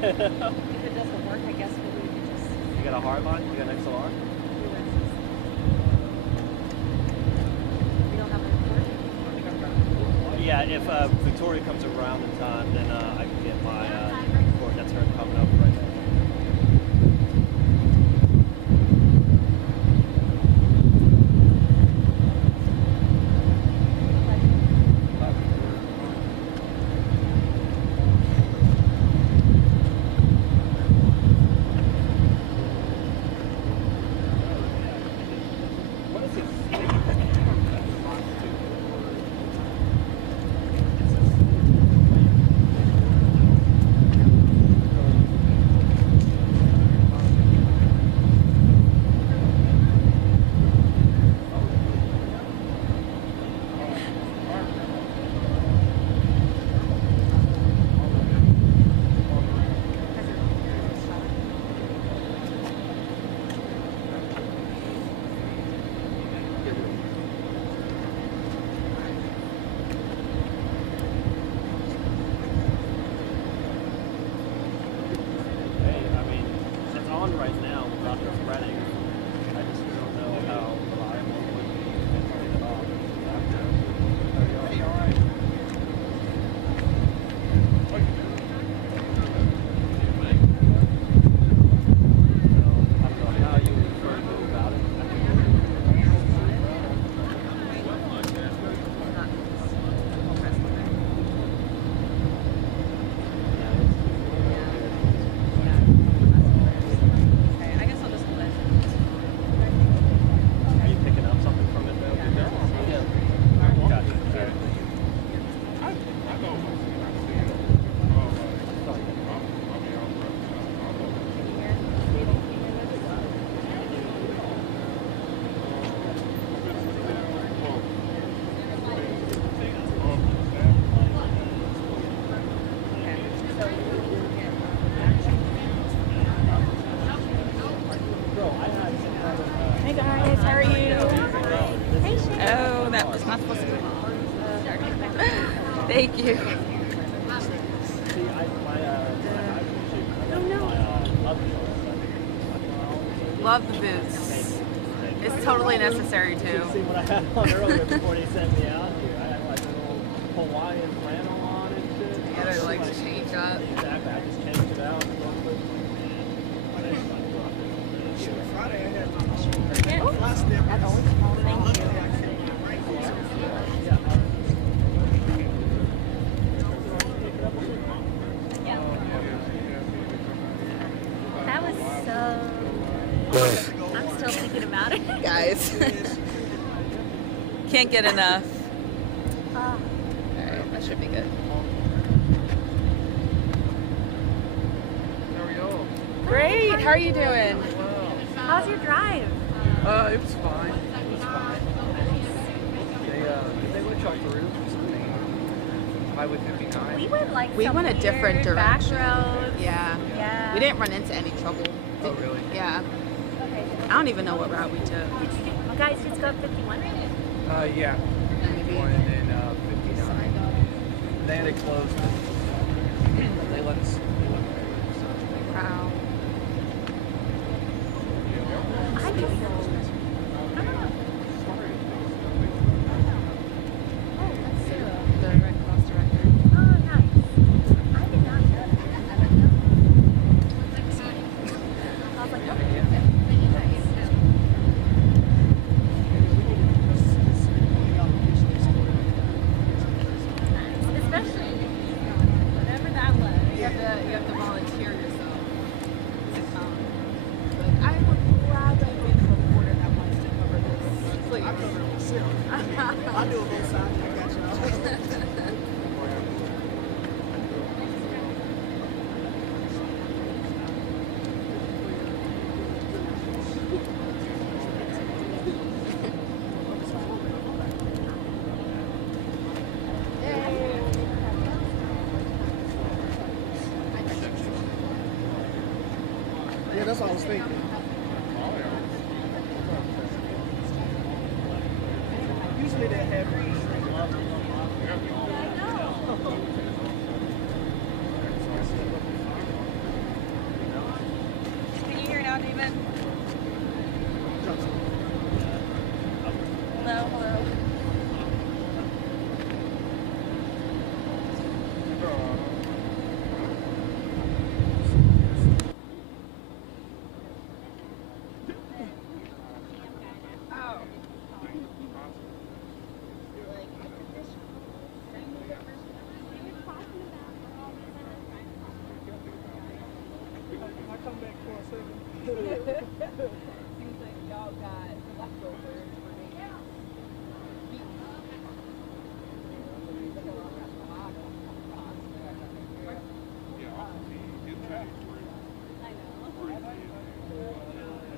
If it doesn't work, I guess we could just... You got a hard line? You got an XLR? We don't have a cord? Yeah, if Victoria comes around in time, then I can get my cord. That's her coming up right now. Thank you. Love the boots. It's totally necessary too. See what I had on earlier before they sent me out here. I had like a little Hawaiian flannel on and shit. You gotta like change up. Exactly. I just changed it out. Friday I had my last step. Thank you. That was so... I'm still thinking about it. Guys. Can't get enough. Alright, that should be good. Great. How are you doing? How's your drive? It was fine. It was fine. They went chalk the roof. Highway 59. We went like We some went a weird different back direction. roads. Yeah. Yeah. We didn't run into any trouble. Oh, really? Yeah. Okay. I don't even know what route we took. You guys just got 51? Yeah. 51 and then 59. Then it closed. They let us. Wow. I didn't know. The Red Cross director. Oh, nice. I did not know that. I was like, okay. Especially whatever that was. You have to volunteer yourself to come. But I would gladly be the reporter that wants to cover this. Please. I cover it myself. I do it both sides. I got y'all. Yeah, that's what I was thinking. Usually they have come back for a second. Seems like y'all got leftovers for me. I know.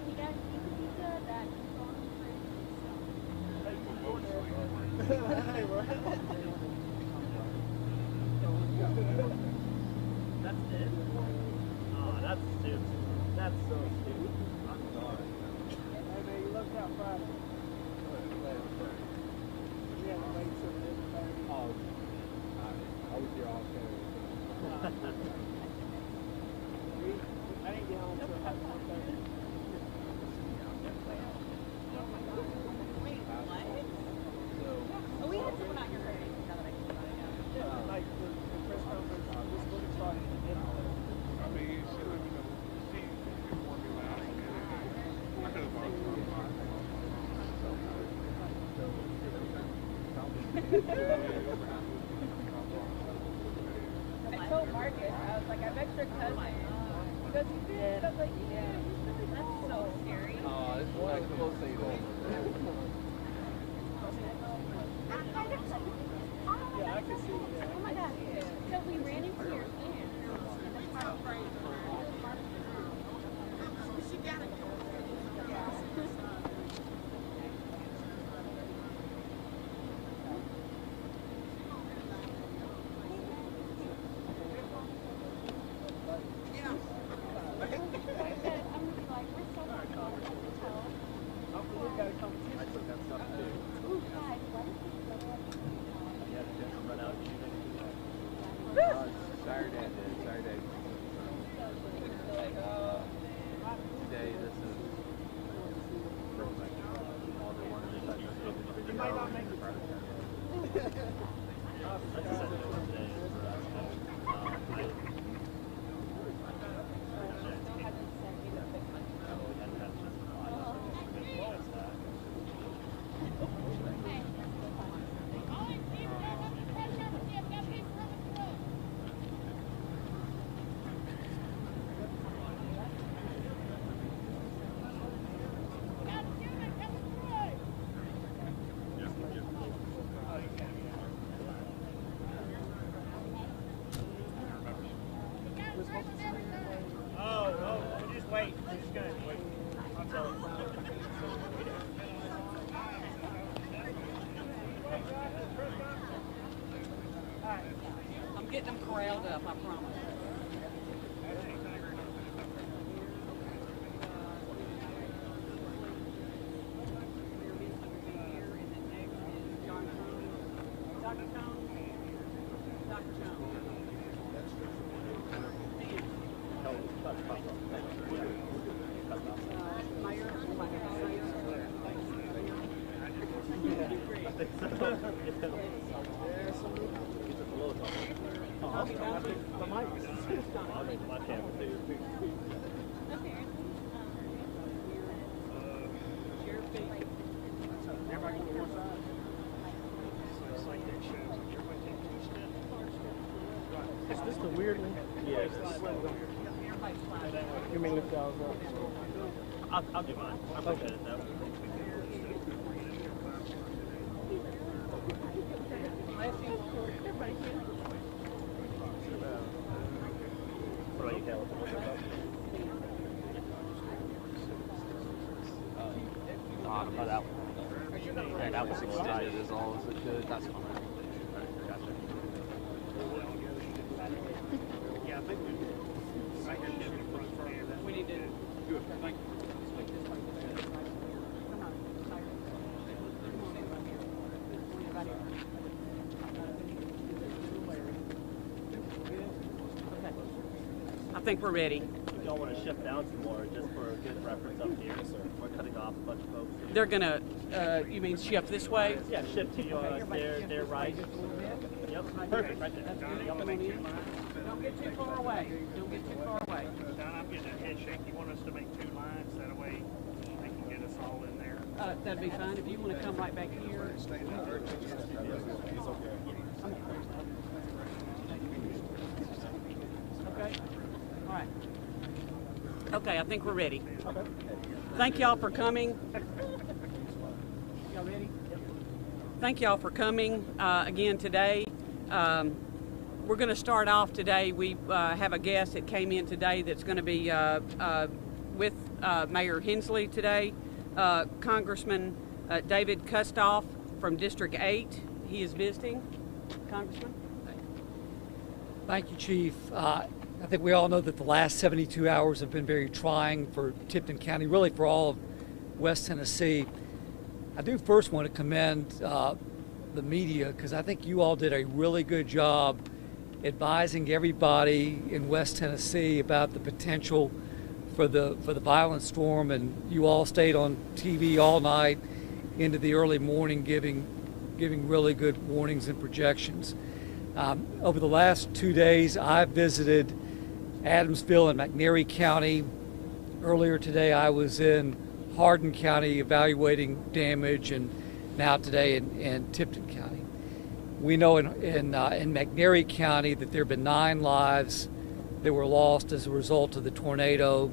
He got pizza that Hey, bro. That's it? Oh, that's stupid. That's so stupid. I'm sorry. Hey, man, you looked out Friday. You had to make sure that everything. Oh, I was here all day. I didn't get home till like 1:30. Wait, what? Oh, we had someone out here already. Now that I think about it, yeah. Yeah, like the press conference, this book started at 11:30. I mean, she let me know. She informed me last minute. I could have bought I told Marcus, I was like, I bet your cousin. He goes, you did? I was like, yeah, he's really That's so scary. Oh, it's like close to you. Yeah, I can see that. Oh my God. So we ran into your aunt in the park. I'm gonna be like, we're so much over to the hotel. We got a competition. I took that stuff too. Ooh, guys, what if we go up? You had a chance to run out and shoot Saturday, I did. Saturday. Today, this is all they wanted to touch. You might not make it. I just said it today for us. Oh, just wait. We're just gonna wait. I'll tell him. I'm getting them corralled up, I promise. Dr. Jones. My camera too. Everybody go to one side. It's like that shows. Everybody take two steps. Is this the weird one? Yeah. You mean lift y'all's up? I'll do mine. I'm okay with that. What about you, Caleb? Oh, that one. Yeah, that was Extended as all as it could. That's fine. Gotcha. Yeah, I think We need to. Good. Thank you. I think we're ready. If y'all want to shift down some more, just for a good reference up here, we're cutting off a bunch of folks. They're gonna, you mean shift this way? Yeah, shift to your their right. Yep, perfect, right there. Don't get too far away. Don't get too far away. Don, I'm getting a head shake. You want us to make 2 lines? That way they can get us all in there. That'd be fine. If you want to come right back here. Okay. All right. Okay, I think we're ready. Thank y'all for coming. Y'all ready? Thank y'all for coming again today. We're going to start off today. We have a guest that came in today that's going to be with Mayor Hensley today, Congressman David Kustoff from District 8. He is visiting. Congressman? Thank you, Chief. I think we all know that the last 72 hours have been very trying for Tipton County, really for all of West Tennessee. I do first want to commend the media, because I think you all did a really good job advising everybody in West Tennessee about the potential for the violent storm, and you all stayed on TV all night into the early morning giving really good warnings and projections. Over the last 2 days, I've visited Adamsville and McNairy County. Earlier today, I was in Hardin County evaluating damage, and now today in Tipton County. We know in McNairy County that there have been 9 lives that were lost as a result of the tornado,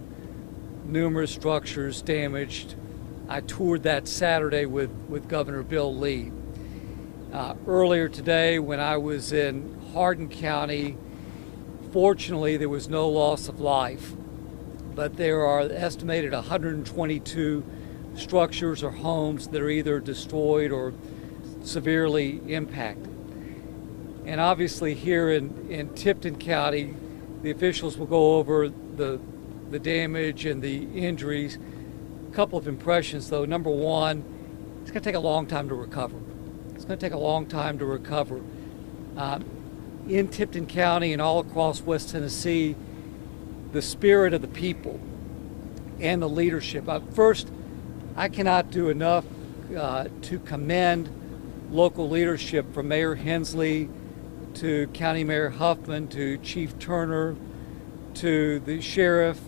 numerous structures damaged. I toured that Saturday with Governor Bill Lee. Earlier today, when I was in Hardin County, fortunately there was no loss of life, but there are estimated 122 structures or homes that are either destroyed or severely impacted. And obviously here in Tipton County, the officials will go over the damage and the injuries. A couple of impressions though. Number one, it's going to take a long time to recover. It's going to take a long time to recover. In Tipton County and all across West Tennessee, the spirit of the people and the leadership. First, I cannot do enough to commend local leadership, from Mayor Hensley to County Mayor Huffman to Chief Turner to the sheriff,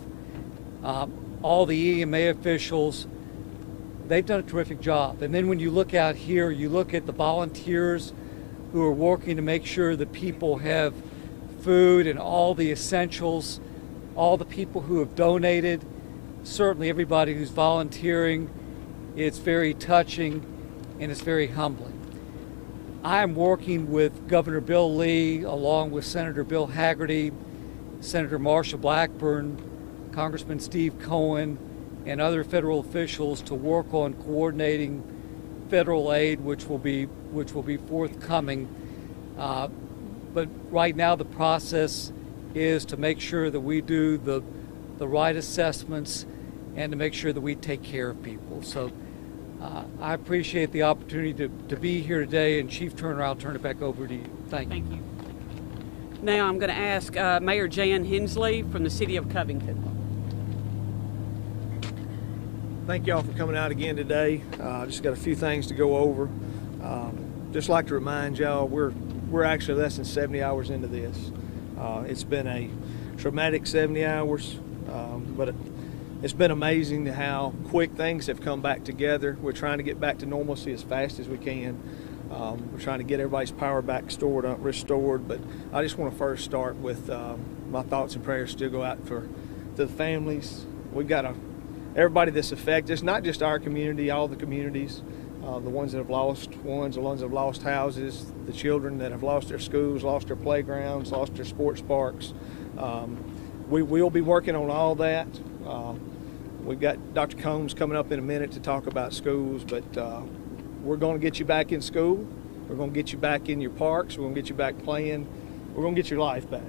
all the EMA officials. They've done a terrific job. And then when you look out here, you look at the volunteers who are working to make sure that people have food and all the essentials, all the people who have donated, certainly everybody who's volunteering. It's very touching and it's very humbling. I am working with Governor Bill Lee, along with Senator Bill Hagerty, Senator Marsha Blackburn, Congressman Steve Cohen, and other federal officials to work on coordinating federal aid, which will be forthcoming. But right now the process is to make sure that we do the right assessments and to make sure that we take care of people. So I appreciate the opportunity to be here today, and Chief Turner, I'll turn it back over to you. Thank you. Now I'm going to ask Mayor Jan Hensley from the city of Covington. Thank y'all for coming out again today. Just got a few things to go over. Just like to remind y'all, we're actually less than 70 hours into this. It's been a traumatic 70 hours, but it's been amazing how quick things have come back together. We're trying to get back to normalcy as fast as we can. We're trying to get everybody's power back restored, but I just want to first start with my thoughts and prayers still go out to the families. We've got everybody that's affected. It's not just our community, all the communities, the ones that have lost ones, the ones that have lost houses, the children that have lost their schools, lost their playgrounds, lost their sports parks. We will be working on all that. We've got Dr. Combs coming up in a minute to talk about schools, but we're going to get you back in school. We're going to get you back in your parks. We're going to get you back playing. We're going to get your life back.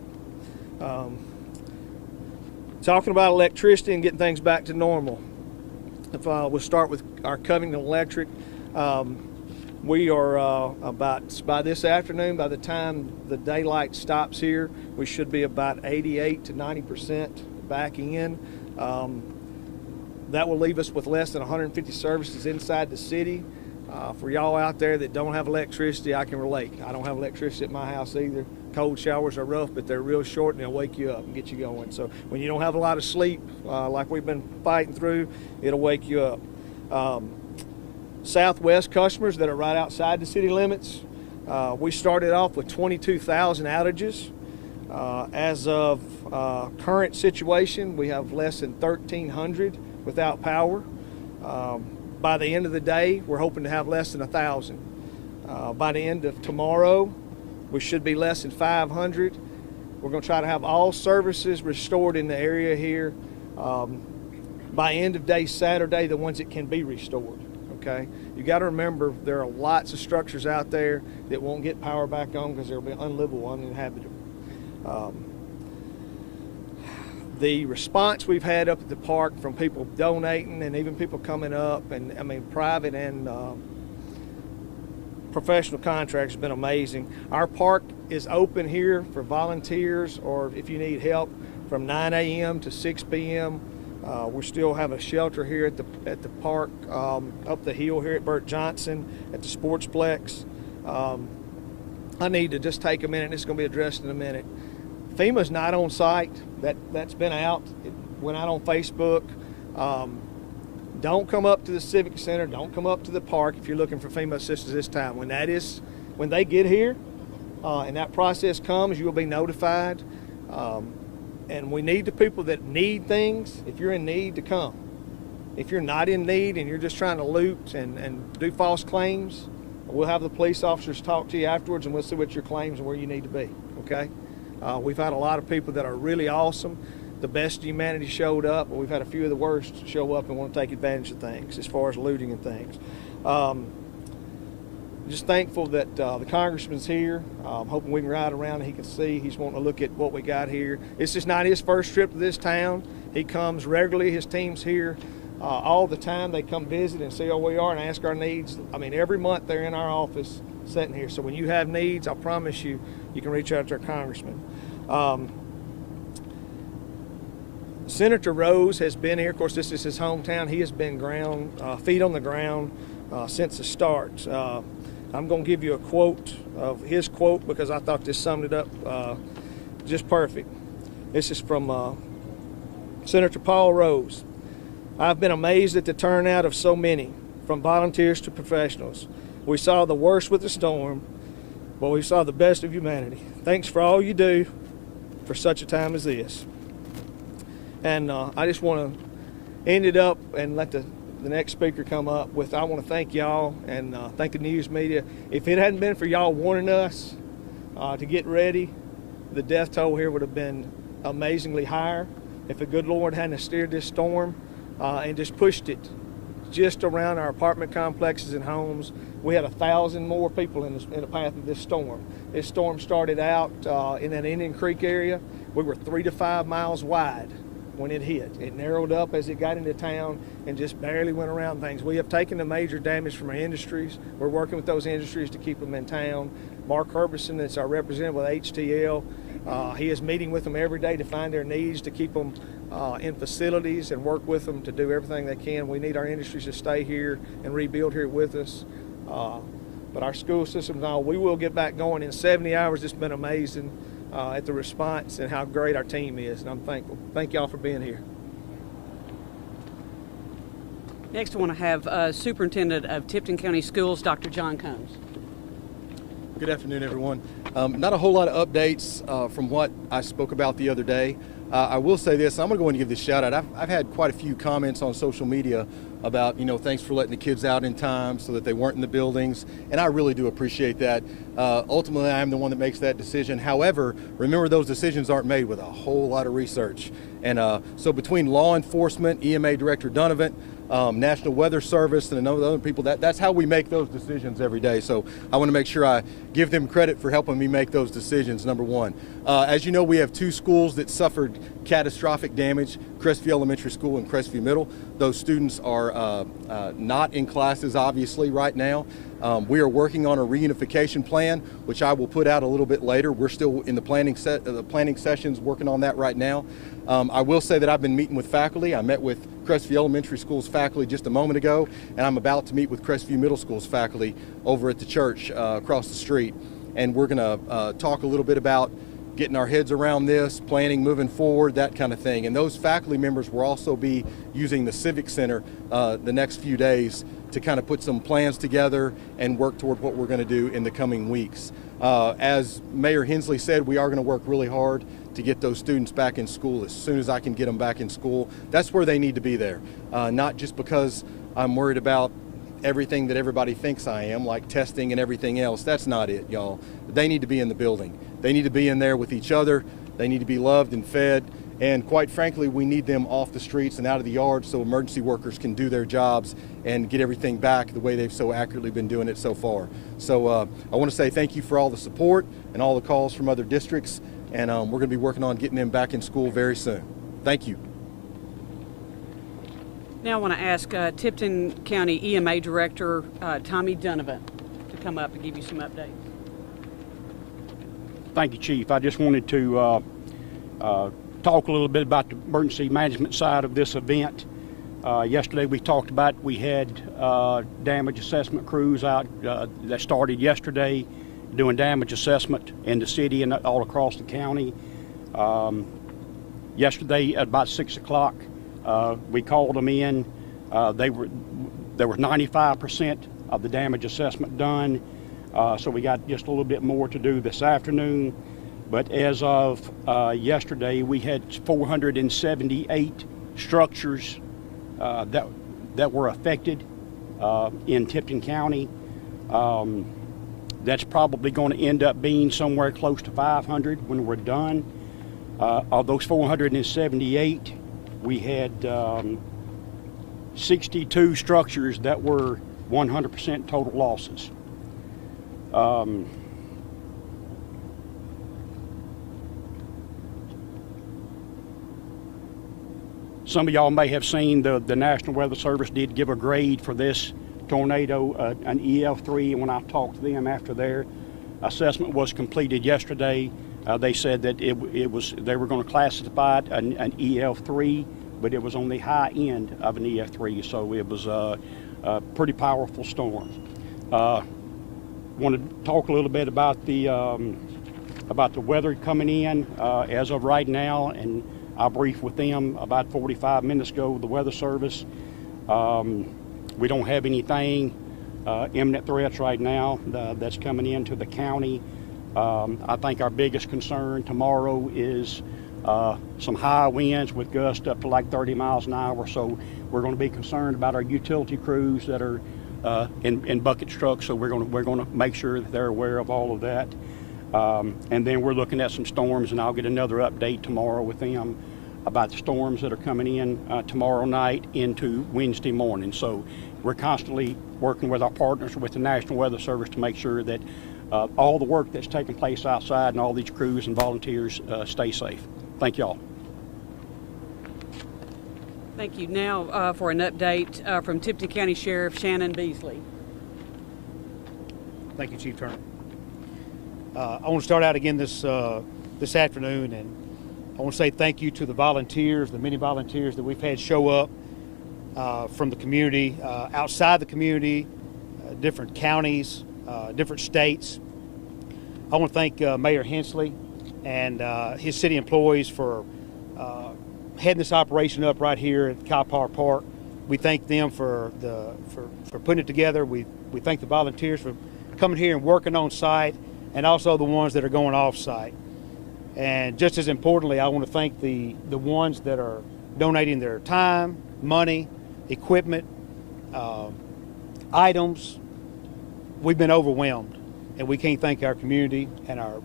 Talking about electricity and getting things back to normal. If we'll start with our Covington Electric. We are by this afternoon, by the time the daylight stops here, we should be about 88 to 90% back in. That will leave us with less than 150 services inside the city. For y'all out there that don't have electricity, I can relate. I don't have electricity at my house either. Cold showers are rough, but they're real short and they'll wake you up and get you going. So when you don't have a lot of sleep, like we've been fighting through, it'll wake you up. Southwest customers that are right outside the city limits, we started off with 22,000 outages. As of current situation, we have less than 1,300 without power. By the end of the day, we're hoping to have less than 1,000. By the end of tomorrow, we should be less than 500. We're going to try to have all services restored in the area here by end of day Saturday, the ones that can be restored. Okay, you got to remember there are lots of structures out there that won't get power back on because they'll be unlivable, uninhabitable. The response we've had up at the park from people donating and even people coming up, and I mean private and professional contractors, has been amazing. Our park is open here for volunteers or if you need help from 9 a.m. to 6 p.m. We still have a shelter here at the park, up the hill here at Burt Johnson at the Sportsplex. I need to just take a minute. It's going to be addressed in a minute. FEMA's not on site. That's been out. It went out on Facebook. Don't come up to the Civic Center. Don't come up to the park if you're looking for FEMA assistance this time. When they get here and that process comes, you will be notified. And we need the people that need things, if you're in need, to come. If you're not in need and you're just trying to loot and do false claims, we'll have the police officers talk to you afterwards and we'll see what your claims and where you need to be, okay? We've had a lot of people that are really awesome. The best of humanity showed up, but we've had a few of the worst show up and want to take advantage of things as far as looting and things. Just thankful that the congressman's here. Hoping we can ride around and he can see. He's wanting to look at what we got here. This is not his first trip to this town. He comes regularly. His team's here all the time. They come visit and see how we are and ask our needs. I mean, every month they're in our office sitting here. So when you have needs, I promise you, you can reach out to our congressman. Senator Rose has been here. Of course, this is his hometown. He has been feet on the ground since the start. I'm going to give you a quote of his quote because I thought this summed it up just perfect. This is from Senator Paul Rose. I've been amazed at the turnout of so many, from volunteers to professionals. We saw the worst with the storm, but we saw the best of humanity. Thanks for all you do for such a time as this. And I just want to end it up and let the next speaker come up with, I want to thank y'all and thank the news media. If it hadn't been for y'all warning us to get ready, the death toll here would have been amazingly higher. If the good Lord hadn't steered this storm and just pushed it just around our apartment complexes and homes, we had 1,000 more people in the path of this storm. This storm started out in that Indian Creek area. We were 3 to 5 miles wide when it hit. It narrowed up as it got into town and just barely went around things. We have taken the major damage from our industries. We're working with those industries to keep them in town. Mark Herberson, that's our representative with HTL, he is meeting with them every day to find their needs, to keep them in facilities and work with them to do everything they can. We need our industries to stay here and rebuild here with us. But our school system, we will get back going in 70 hours. It's been amazing at the response and how great our team is, and I'm thankful. Thank y'all for being here. Next, I want to have Superintendent of Tipton County Schools, Dr. John Combs. Good afternoon, everyone. Not a whole lot of updates from what I spoke about the other day. I will say this, I'm going to go and give this shout out. I've had quite a few comments on social media about, thanks for letting the kids out in time so that they weren't in the buildings, and I really do appreciate that. Ultimately, I'm the one that makes that decision. However, remember, those decisions aren't made with a whole lot of research. And so between law enforcement, EMA Director Donovan, National Weather Service, and a number of other people, that's how we make those decisions every day. So I want to make sure I give them credit for helping me make those decisions, number one. As you know, we have 2 schools that suffered catastrophic damage, Crestview Elementary School and Crestview Middle. Those students are not in classes, obviously, right now. We are working on a reunification plan, which I will put out a little bit later. We're still in the planning sessions, working on that right now. I will say that I've been meeting with faculty. I met with Crestview Elementary School's faculty just a moment ago, and I'm about to meet with Crestview Middle School's faculty over at the church across the street. And we're going to talk a little bit about getting our heads around this, planning, moving forward, that kind of thing. And those faculty members will also be using the Civic Center the next few days to kind of put some plans together and work toward what we're going to do in the coming weeks. As Mayor Hensley said, we are going to work really hard to get those students back in school as soon as I can get them back in school. That's where they need to be there, not just because I'm worried about everything that everybody thinks I am, like testing and everything else. That's not it, y'all. They need to be in the building. They need to be in there with each other. They need to be loved and fed. And quite frankly, we need them off the streets and out of the yard so emergency workers can do their jobs and get everything back the way they've so accurately been doing it so far. So I want to say thank you for all the support and all the calls from other districts. And we're going to be working on getting them back in school very soon. Thank you. Now I want to ask Tipton County EMA Director Tommy Donovan to come up and give you some updates. Thank you, Chief. I just wanted to talk a little bit about the emergency management side of this event. Yesterday we talked about we had damage assessment crews out that started yesterday doing damage assessment in the city and all across the county. Yesterday at about 6 o'clock we called them in. There was 95% of the damage assessment done, so we got just a little bit more to do this afternoon. But as of yesterday, we had 478 structures that were affected in Tipton County. That's probably going to end up being somewhere close to 500 when we're done. Of those 478, we had 62 structures that were 100% total losses. Some of y'all may have seen the National Weather Service did give a grade for this tornado, an EF3, and when I talked to them after their assessment was completed yesterday, they said that they were going to classify it an EF3, but it was on the high end of an EF3, so it was a pretty powerful storm. Want to talk a little bit about the weather coming in as of right now, and I briefed with them about 45 minutes ago, the Weather Service. We don't have anything imminent threats right now that's coming into the county. I think our biggest concern tomorrow is some high winds with gusts up to like 30 miles an hour. So we're going to be concerned about our utility crews that are in bucket trucks. So we're going to make sure that they're aware of all of that. And then we're looking at some storms, and I'll get another update tomorrow with them about the storms that are coming in tomorrow night into Wednesday morning. So we're constantly working with our partners with the National Weather Service to make sure that all the work that's taking place outside and all these crews and volunteers stay safe. Thank y'all. Thank you. Now for an update from Tipton County Sheriff Shannon Beasley. Thank you, Chief Turner. I want to start out again this afternoon, and I want to say thank you to the volunteers, the many volunteers that we've had show up from the community, outside the community, different counties, different states. I want to thank Mayor Hensley and his city employees for heading this operation up right here at Cow Power Park. We thank them for putting it together. We thank the volunteers for coming here and working on site, and also the ones that are going off site. And just as importantly, I want to thank the ones that are donating their time, money, equipment, items. We've been overwhelmed, and we can't thank our community and our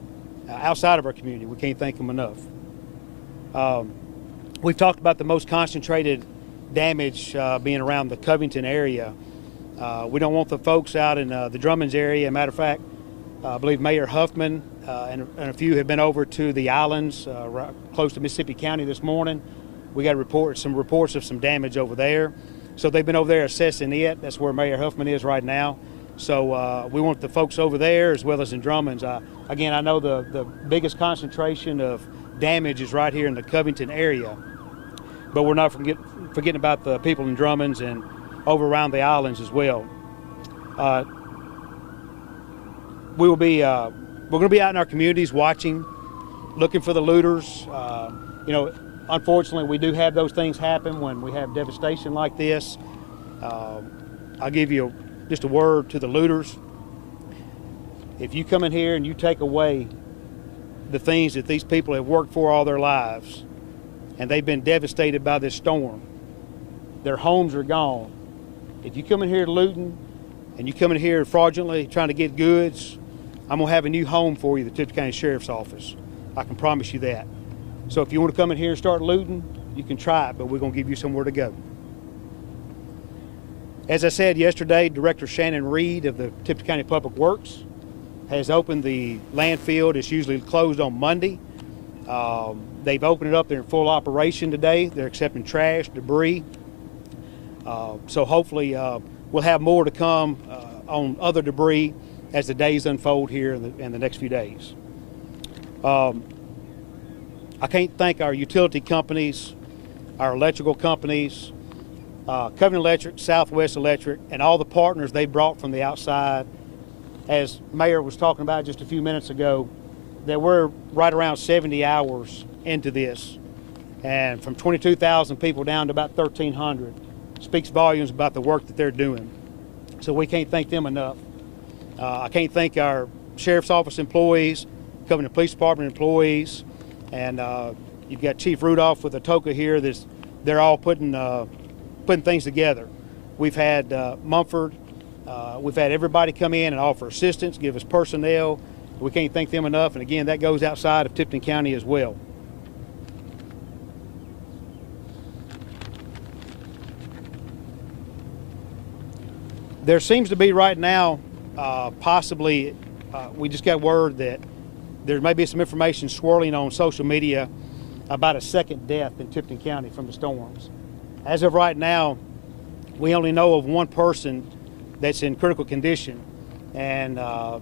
outside of our community. We can't thank them enough. We've talked about the most concentrated damage being around the Covington area. We don't want the folks out in the Drummond's area. Matter of fact, I believe Mayor Huffman and a few have been over to the islands right close to Mississippi County this morning. We got some reports of some damage over there. So they've been over there assessing it. That's where Mayor Huffman is right now. So we want the folks over there as well as in Drummond's. Again, I know the biggest concentration of damage is right here in the Covington area, but we're not forgetting about the people in Drummond's and over around the islands as well. We're going to be out in our communities watching looking for the looters. You know, unfortunately, we do have those things happen when we have devastation like this. I'll give you just a word to the looters. If you come in here and you take away the things that these people have worked for all their lives, and they've been devastated by this storm, their homes are gone. If you come in here looting and you come in here fraudulently trying to get goods, I'm gonna have a new home for you, the Tipton County Sheriff's Office. I can promise you that. So if you want to come in here and start looting, you can try it, but we're gonna give you somewhere to go. As I said yesterday, Director Shannon Reed of the Tipton County Public Works has opened the landfill. It's usually closed on Monday. They've opened it up. They're in full operation today. They're accepting trash, debris. So hopefully we'll have more to come on other debris as the days unfold here in the next few days. I can't thank our utility companies, our electrical companies, Covington Electric, Southwest Electric, and all the partners they brought from the outside. As Mayor was talking about just a few minutes ago, that we're right around 70 hours into this. And from 22,000 people down to about 1,300 speaks volumes about the work that they're doing. So we can't thank them enough. I can't thank our Sheriff's Office employees, Covington Police Department employees, and you've got Chief Rudolph with Atoka here. They're all putting things together. We've had Mumford, we've had everybody come in and offer assistance, give us personnel. We can't thank them enough, and again, that goes outside of Tipton County as well. There seems to be right now, possibly, we just got word that there may be some information swirling on social media about a second death in Tipton County from the storms. As of right now, we only know of one person that's in critical condition, and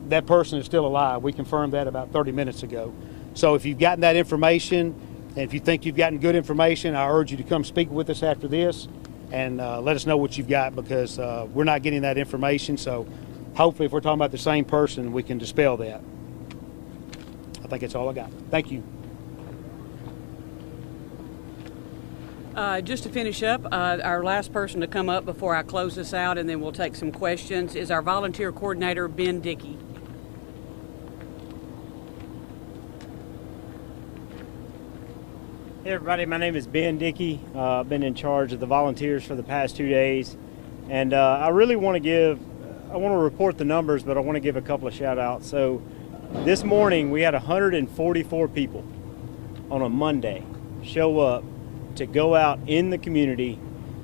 that person is still alive. We confirmed that about 30 minutes ago. So if you've gotten that information, and if you think you've gotten good information, I urge you to come speak with us after this and let us know what you've got, because we're not getting that information. So hopefully if we're talking about the same person, we can dispel that. I think that's all I got. Thank you. Just to finish up, our last person to come up before I close this out, and then we'll take some questions, is our volunteer coordinator, Ben Dickey. Hey everybody, my name is Ben Dickey. I've been in charge of the volunteers for the past 2 days, and I really want to report the numbers, but I want to give a couple of shout outs. So this morning we had 144 people on a Monday show up to go out in the community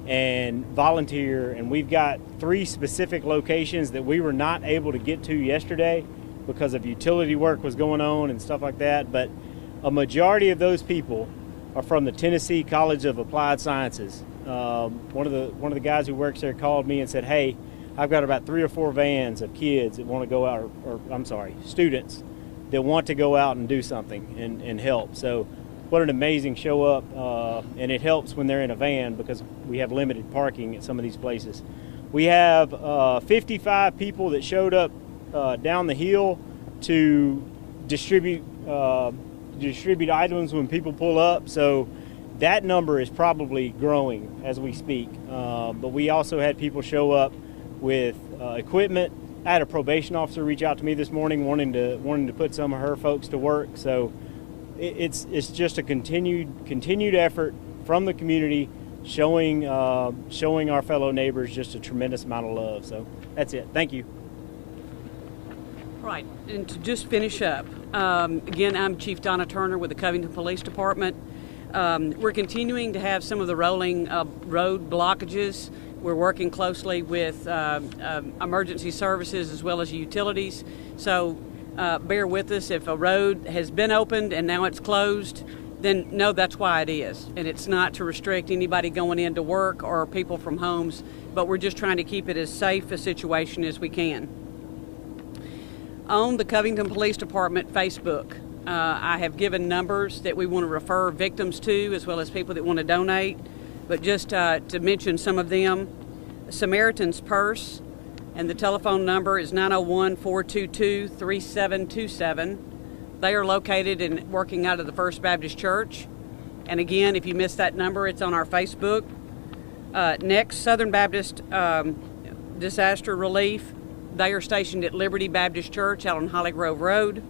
and volunteer, and we've got 3 specific locations that we were not able to get to yesterday because of utility work was going on and stuff like that, but a majority of those people are from the Tennessee College of Applied Sciences. One of the guys who works there called me and said, hey, I've got about 3 or 4 vans of kids that want to go out, or I'm sorry, students that want to go out and do something and help. So what an amazing show up, and it helps when they're in a van because we have limited parking at some of these places. We have 55 people that showed up down the hill to distribute items when people pull up, so that number is probably growing as we speak. But we also had people show up with equipment. I had a probation officer reach out to me this morning wanting to put some of her folks to work, so it's just a continued effort from the community, showing our fellow neighbors just a tremendous amount of love. So that's it. Thank you. Right, and to just finish up, again, I'm Chief Donna Turner with the Covington Police Department. We're continuing to have some of the rolling road blockages. We're working closely with emergency services as well as utilities. So bear with us. If a road has been opened and now it's closed, then no, that's why it is. And it's not to restrict anybody going into work or people from homes, but we're just trying to keep it as safe a situation as we can. On the Covington Police Department Facebook, I have given numbers that we want to refer victims to, as well as people that want to donate. But just to mention some of them, Samaritan's Purse, and the telephone number is 901-422-3727. They are located and working out of the First Baptist Church. And again, if you missed that number, it's on our Facebook. Next, Southern Baptist Disaster Relief. They are stationed at Liberty Baptist Church out on Holly Grove Road.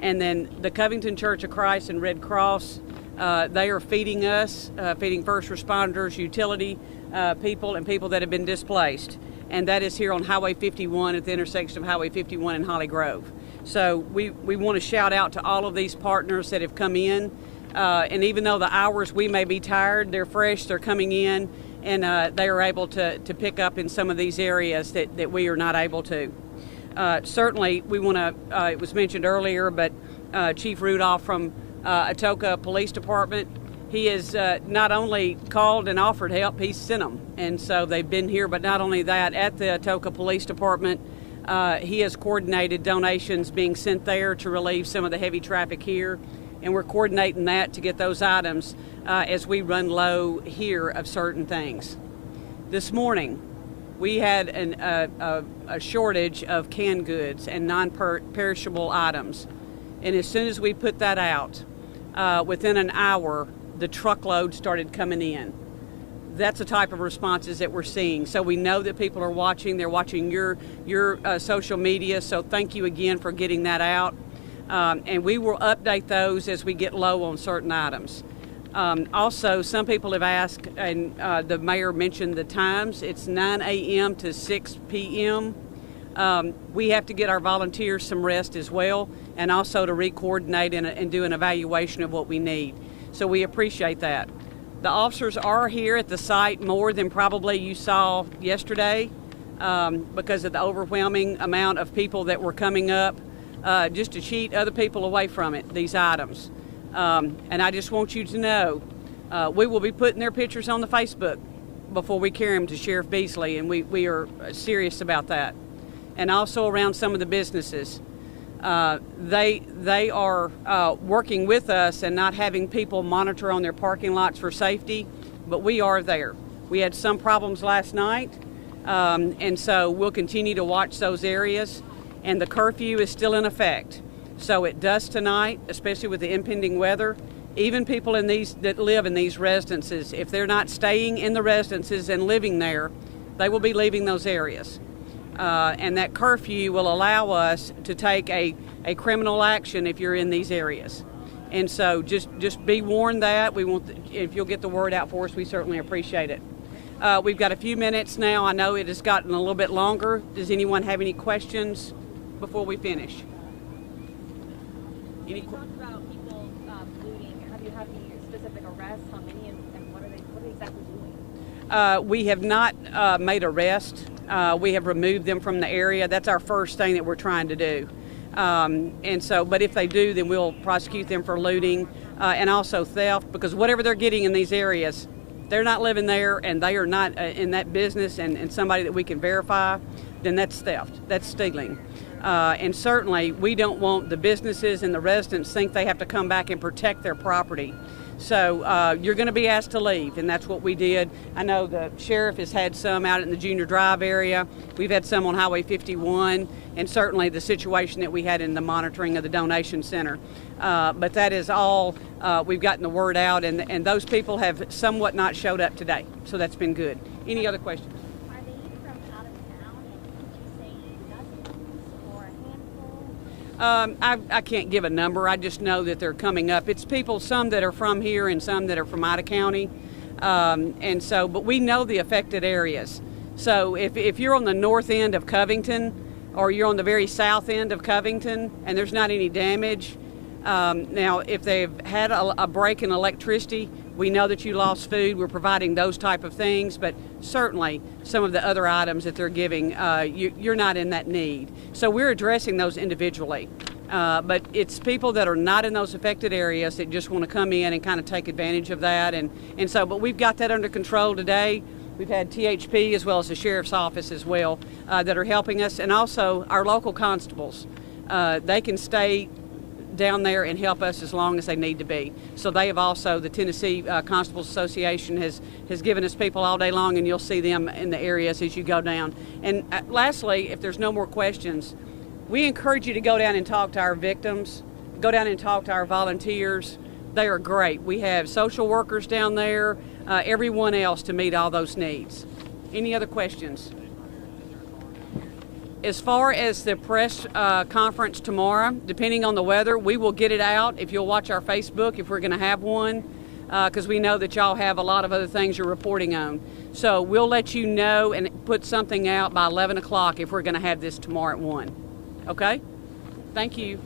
And then the Covington Church of Christ and Red Cross, they are feeding us, feeding first responders, utility people, and people that have been displaced. And that is here on Highway 51 at the intersection of Highway 51 and Holly Grove. So we want to shout out to all of these partners that have come in. And even though the hours we may be tired, they're fresh, they're coming in, and they are able to pick up in some of these areas that we are not able to. Certainly, we want to, it was mentioned earlier, but Chief Rudolph from Atoka Police Department, he has not only called and offered help, he's sent them. And so they've been here, but not only that, at the Atoka Police Department, he has coordinated donations being sent there to relieve some of the heavy traffic here. And we're coordinating that to get those items as we run low here of certain things. This morning, we had a shortage of canned goods and non-perishable items. And as soon as we put that out, within an hour, the truckload started coming in. That's the type of responses that we're seeing. So we know that people are watching. They're watching your social media. So thank you again for getting that out. And we will update those as we get low on certain items. Also, some people have asked, and the mayor mentioned the times. It's 9 a.m. to 6 p.m. We have to get our volunteers some rest as well, and also to re-coordinate and do an evaluation of what we need. So we appreciate that. The officers are here at the site more than probably you saw yesterday because of the overwhelming amount of people that were coming up just to cheat other people away from it, these items. And I just want you to know, we will be putting their pictures on the Facebook before we carry them to Sheriff Beasley, and we are serious about that. And also around some of the businesses. They are working with us and not having people monitor on their parking lots for safety, but we are there. We had some problems last night, and so we'll continue to watch those areas. And the curfew is still in effect. So it does tonight, especially with the impending weather. Even people in these that live in these residences, if they're not staying in the residences and living there, they will be leaving those areas. And that curfew will allow us to take a criminal action if you're in these areas. And so just be warned that. We want, if you'll get the word out for us, we certainly appreciate it. We've got a few minutes now. I know it has gotten a little bit longer. Does anyone have any questions before we finish? You talked about people looting. Have you had any specific arrests? How many and what are they exactly doing? We have not made arrests. We have removed them from the area. That's our first thing that we're trying to do. And so, but if they do, then we'll prosecute them for looting and also theft, because whatever they're getting in these areas, they're not living there and they are not in that business and somebody that we can verify, then that's theft. That's stealing. And certainly we don't want the businesses and the residents think they have to come back and protect their property. So you're going to be asked to leave, and that's what we did. I know the sheriff has had some out in the Junior Drive area. We've had some on Highway 51, and certainly the situation that we had in the monitoring of the donation center. But that is all, we've gotten the word out, and those people have somewhat not showed up today. So that's been good. Any other questions? Are they from out of town, and could you say dozens or a handful? I can't give a number. I just know that they're coming up. It's people, some that are from here and some that are from out of county. And so, but we know the affected areas. So if you're on the north end of Covington, or you're on the very south end of Covington and there's not any damage, now if they've had a break in electricity, we know that you lost food. We're providing those type of things, but certainly some of the other items that they're giving, you're not in that need. So we're addressing those individually. But it's people that are not in those affected areas that just want to come in and kind of take advantage of that. And so, but we've got that under control today. We've had THP as well as the Sheriff's Office as well that are helping us, and also our local constables. They can stay down there and help us as long as they need to be. So they have also, the Tennessee Constables Association has given us people all day long, and you'll see them in the areas as you go down. And lastly, if there's no more questions, we encourage you to go down and talk to our victims. go down and talk to our volunteers. They are great. We have social workers down there, everyone else to meet all those needs. Any other questions? As far as the press conference tomorrow, depending on the weather, we will get it out. If you'll watch our Facebook, if we're going to have one, because we know that y'all have a lot of other things you're reporting on. So we'll let you know and put something out by 11 o'clock if we're going to have this tomorrow at 1. Okay? Thank you.